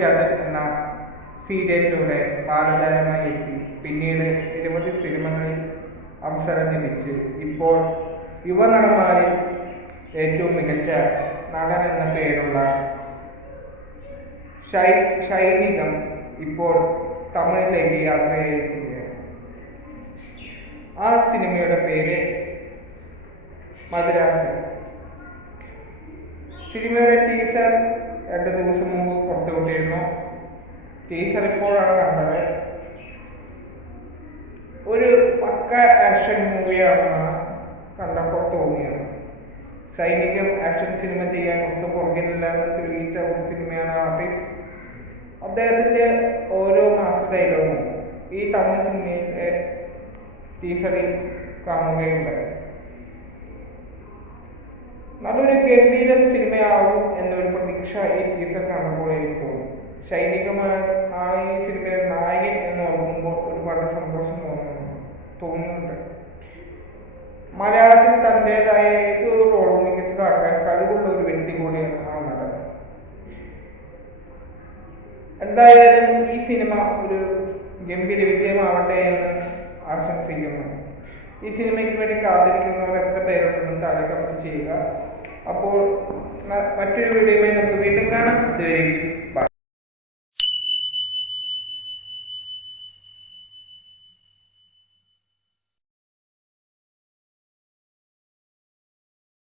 ജാതൻ എന്ന സീരിയലിലൂടെ ബാലതാരമായി എത്തി. പിന്നീട് നിരവധി സിനിമകളിൽ അവസരം ലഭിച്ച്. ഇപ്പോൾ യുവനടന്മാരിൽ ഏറ്റവും മികച്ച നടൻ എന്ന പേരുള്ള ഷൈ ഷൈനികം ഇപ്പോൾ തമിഴിലേക്ക് യാത്രയായിരിക്കുകയാണ് ആ സിനിമയുടെ പേര് മദ്രാസ്. സിനിമയുടെ ടീസർ ടീസർ ഇപ്പോഴാണ് കണ്ടത്. ഒരു പക്ക ആക്ഷൻ മൂവിയാണെന്നാണ് കണ്ടപ്പോൾ തോന്നിയത്. സൈനികർ ആക്ഷൻ സിനിമ ചെയ്യാൻ ഒട്ടും പുറകിലില്ല എന്ന് തെളിയിച്ച ഒരു സിനിമയാണ് ആർട്ടിക്സ് അദ്ദേഹത്തിന്റെ ഓരോ മാസ് ഡയലോഗും ഈ തമിഴ് സിനിമയിലെ ടീസറിൽ കാണുകയുണ്ട് നല്ലൊരു ഗംഭീര സിനിമയാവും എന്നൊരു പ്രതീക്ഷ ഈ ടീസർ കാണുമ്പോൾ എനിക്ക് തോന്നി ആ ഈ സിനിമയിലെ നായകൻ എന്ന് ഓർക്കുമ്പോൾ ഒരുപാട് സന്തോഷം തോന്നുന്നു തോന്നുന്നുണ്ട്. മലയാളത്തിൽ തന്റെതായ ഏത് റോളും മികച്ചതാക്കാൻ കഴിവുള്ള ഒരു വ്യക്തി കൂടിയാണ് ആ നടൻ. എന്തായാലും ഈ സിനിമ ഒരു ഗംഭീര വിജയമാവട്ടെ എന്ന് ആശംസിക്കുന്നു. ഈ സിനിമയ്ക്ക് വേണ്ടി കാത്തിരിക്കുന്നവർ എത്ര പേരുണ്ടെന്ന് താഴെ കമന്റ് ചെയ്യുക. അപ്പോൾ മറ്റൊരു വീഡിയോയുമായി നമുക്ക് വീണ്ടും കാണാം. ഇതുവരെയും ബൈ